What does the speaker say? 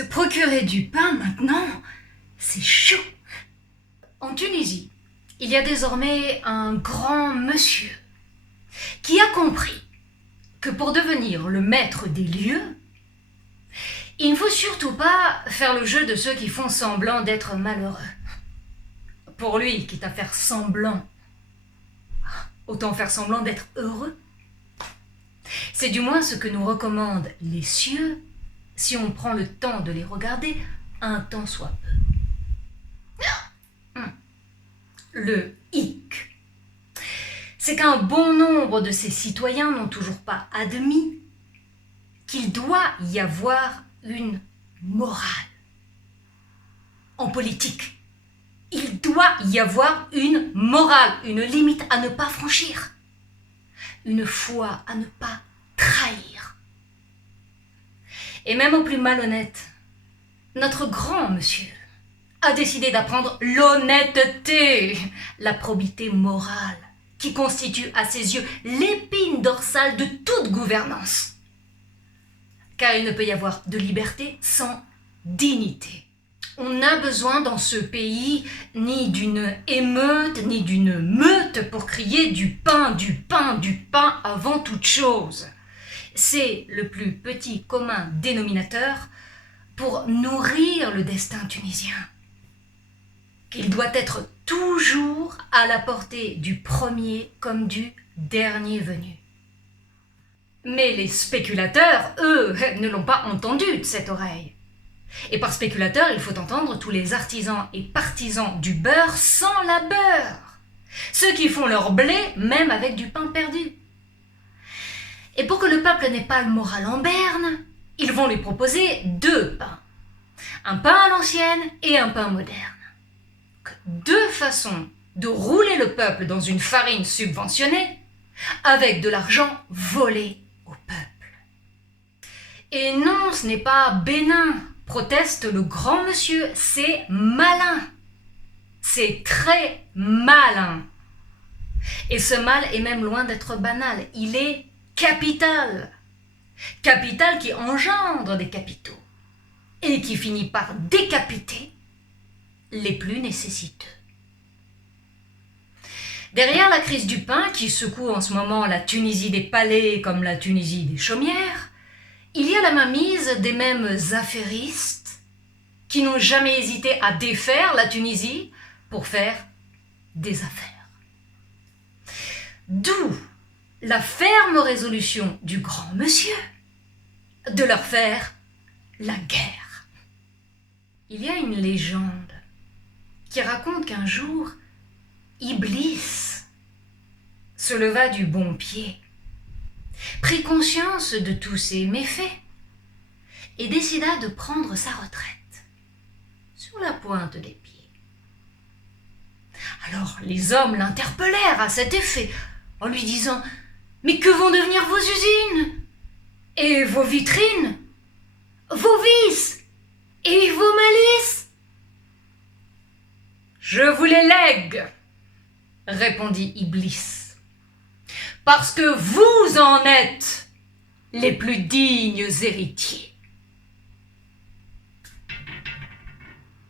Se procurer du pain maintenant, c'est chaud. En Tunisie, il y a désormais un grand monsieur qui a compris que pour devenir le maître des lieux, il ne faut surtout pas faire le jeu de ceux qui font semblant d'être malheureux. Pour lui, quitte à faire semblant, autant faire semblant d'être heureux. C'est du moins ce que nous recommandent les cieux, si on prend le temps de les regarder un tant soit peu. Le hic, c'est qu'un bon nombre de ces citoyens n'ont toujours pas admis qu'il doit y avoir une morale. En politique, il doit y avoir une morale, une limite à ne pas franchir, une foi à ne pas trahir. Et même au plus malhonnête, notre grand monsieur a décidé d'apprendre l'honnêteté, la probité morale, qui constitue à ses yeux l'épine dorsale de toute gouvernance. Car il ne peut y avoir de liberté sans dignité. On n'a besoin dans ce pays ni d'une émeute, ni d'une meute pour crier du pain, du pain, du pain avant toute chose. C'est le plus petit commun dénominateur pour nourrir le destin tunisien, qu'il doit être toujours à la portée du premier comme du dernier venu. Mais les spéculateurs, eux, ne l'ont pas entendu de cette oreille. Et par spéculateur, il faut entendre tous les artisans et partisans du beurre sans labeur, ceux qui font leur blé même avec du pain perdu. Et pour que le peuple n'ait pas le moral en berne, ils vont lui proposer deux pains, un pain à l'ancienne et un pain moderne. Deux façons de rouler le peuple dans une farine subventionnée avec de l'argent volé au peuple. Et non, ce n'est pas bénin, proteste le grand monsieur, c'est malin. C'est très malin. Et ce mal est même loin d'être banal, il est capital. Capital qui engendre des capitaux et qui finit par décapiter les plus nécessiteux. Derrière la crise du pain qui secoue en ce moment la Tunisie des palais comme la Tunisie des chaumières, il y a la mainmise des mêmes affairistes qui n'ont jamais hésité à défaire la Tunisie pour faire des affaires. D'où la ferme résolution du grand monsieur de leur faire la guerre. Il y a une légende qui raconte qu'un jour, Iblis se leva du bon pied, prit conscience de tous ses méfaits et décida de prendre sa retraite sur la pointe des pieds. Alors les hommes l'interpellèrent à cet effet en lui disant « Mais que vont devenir vos usines et vos vitrines, vos vices et vos malices ?» « Je vous les lègue, » répondit Iblis, « parce que vous en êtes les plus dignes héritiers. »